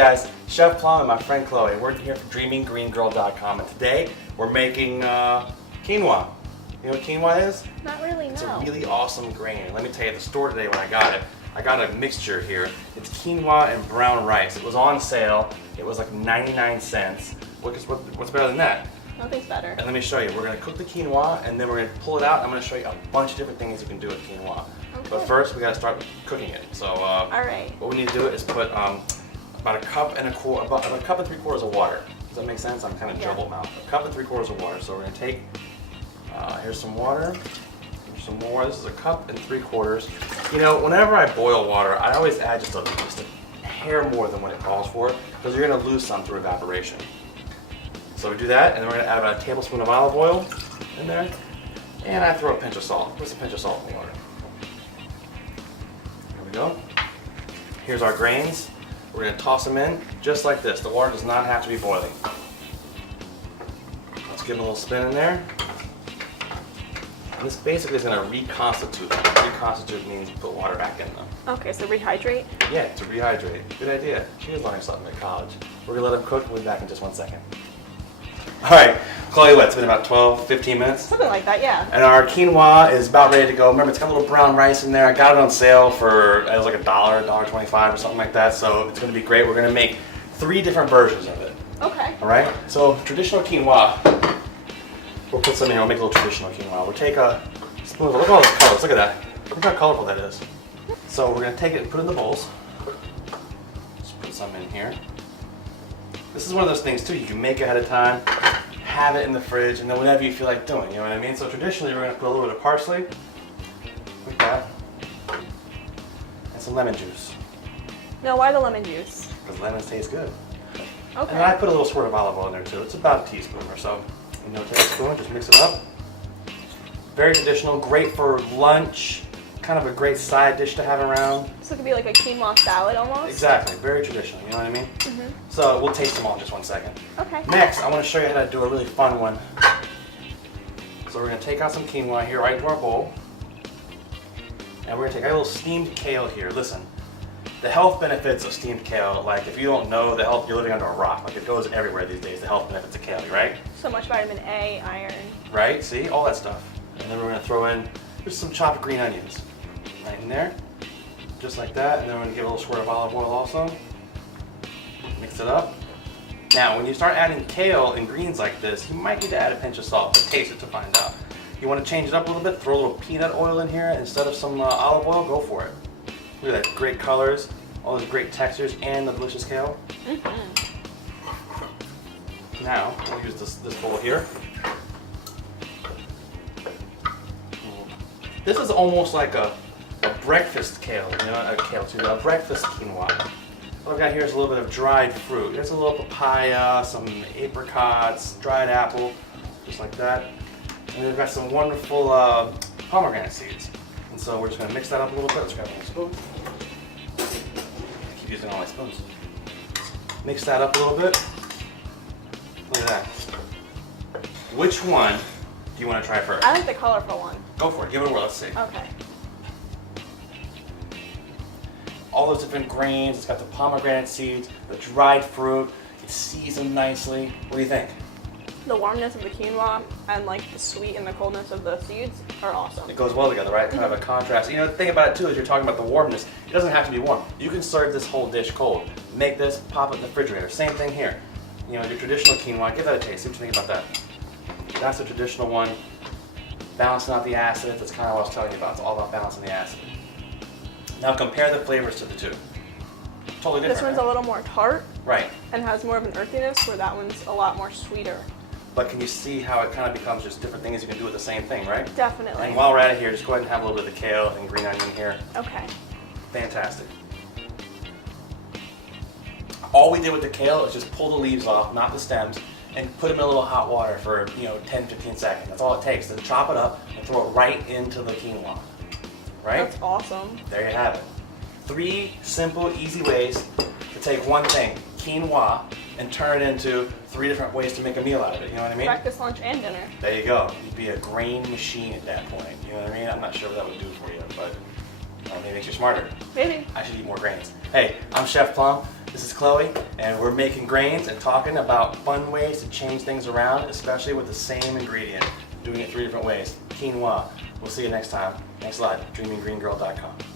up, guys? Chef Plum and my friend Chloe. We're here for DreamingGreenGirl.com, and today we're making quinoa. You know what quinoa is? Not really, no. It's a really awesome grain. Let me tell you, at the store today when I got it, I got a mixture here. It's quinoa and brown rice. It was on sale. It was like 99 cents. What's better than that? Nothing's better. And let me show you. We're going to cook the quinoa, and then we're going to pull it out. I'm going to show you a bunch of different things you can do with quinoa. Okay. But first, we got to start cooking it. So, all right. What we need to do is put about a cup and 3/4 of water. Does that make sense? I'm kind of jumble mouth. A cup and 3/4 of water. So we're going to take. Here's some water. Here's some more. This is a cup and 3/4. You know, whenever I boil water, I always add just a hair more than what it calls for, because you're going to lose some through evaporation. So we do that, and then we're going to add about a tablespoon of olive oil in there, and I throw a pinch of salt. Put a pinch of salt in the water. Here we go. Here's our grains. We're going to toss them in just like this. The water does not have to be boiling. Let's give them a little spin in there. And this basically is going to reconstitute them. Reconstitute means put water back in them. Okay, so rehydrate? Yeah, to rehydrate. Good idea. She was learning something at college. We're going to let them cook. We'll be back in just 1 second. All right, Chloe, it's been about 12, 15 minutes? Something like that, yeah. And our quinoa is about ready to go. Remember, it's got a little brown rice in there. I got it on sale for, it was like $1.25 or something like that. So it's going to be great. We're going to make 3 different versions of it. Okay. All right, so traditional quinoa. We'll put some in here. We'll make a little traditional quinoa. We'll take a spoonful. Look at all those colors. Look at that. Look how colorful that is. So we're going to take it and put it in the bowls. Just put some in here. This is one of those things too, you can make ahead of time, have it in the fridge, and then whenever you feel like doing, you know what I mean? So traditionally we're going to put a little bit of parsley, like that, and some lemon juice. Now, why the lemon juice? Because lemons taste good. Okay. And I put a little squirt of olive oil in there too. It's about a teaspoon or so. And you'll take a spoon, just mix it up. Very traditional, great for lunch, kind of a great side dish to have around. So it could be like a quinoa salad almost? Exactly, very traditional, you know what I mean? Mm-hmm. So we'll taste them all in just 1 second. Okay. Next, I want to show you how to do a really fun one. So we're going to take out some quinoa here right into our bowl. And we're going to take a little steamed kale here. Listen, the health benefits of steamed kale, like if you don't know the health, you're living under a rock. Like it goes everywhere these days, the health benefits of kale, right? So much vitamin A, iron. Right, see, all that stuff. And then we're going to throw in just some chopped green onions. Right in there, just like that. And then we're going to give a little squirt of olive oil also. Mix it up. Now, when you start adding kale and greens like this, you might need to add a pinch of salt, but taste it to find out. You want to change it up a little bit, throw a little peanut oil in here instead of some olive oil, go for it. Look at that, great colors, all those great textures, and the delicious kale. Now, we'll use this bowl here. This is almost like a breakfast kale, you know, a breakfast quinoa. What I've got here is a little bit of dried fruit. There's a little papaya, some apricots, dried apple, just like that. And then we've got some wonderful pomegranate seeds. And so we're just going to mix that up a little bit. Let's grab one spoon. I keep using all my spoons. Mix that up a little bit. Look at that. Which one do you want to try first? I like the colorful one. Go for it. Give it a whirl. Let's see. Okay. All those different grains. It's got the pomegranate seeds, the dried fruit. It's seasoned nicely. What do you think? The warmness of the quinoa and like the sweet and the coldness of the seeds are awesome. It goes well together, right? Kind of a contrast. You know, the thing about it too is you're talking about the warmness. It doesn't have to be warm. You can serve this whole dish cold. Make this, pop it in the refrigerator. Same thing here. You know, your traditional quinoa, give that a taste. See what you think about that. That's the traditional one. Balancing out the acid. That's kind of what I was telling you about. It's all about balancing the acid. Now compare the flavors to the two. Totally different. This one's a little more tart. Right. And has more of an earthiness, where that one's a lot more sweeter. But can you see how it kind of becomes just different things you can do with the same thing, right? Definitely. And while we're at it here, just go ahead and have a little bit of the kale and green onion here. Okay. Fantastic. All we did with the kale is just pull the leaves off, not the stems, and put them in a little hot water for 10, 15 seconds. That's all it takes. Then chop it up and throw it right into the quinoa. Right? That's awesome. There you have it. 3 simple, easy ways to take one thing, quinoa, and turn it into 3 different ways to make a meal out of it. You know what I mean? Breakfast, lunch, and dinner. There you go. You'd be a grain machine at that point. You know what I mean? I'm not sure what that would do for you, but maybe it makes you smarter. Maybe. I should eat more grains. Hey, I'm Chef Plum. This is Chloe, and we're making grains and talking about fun ways to change things around, especially with the same ingredient, doing it 3 different ways. Quinoa. We'll see you next time. Thanks a lot. DreamingGreenGirl.com.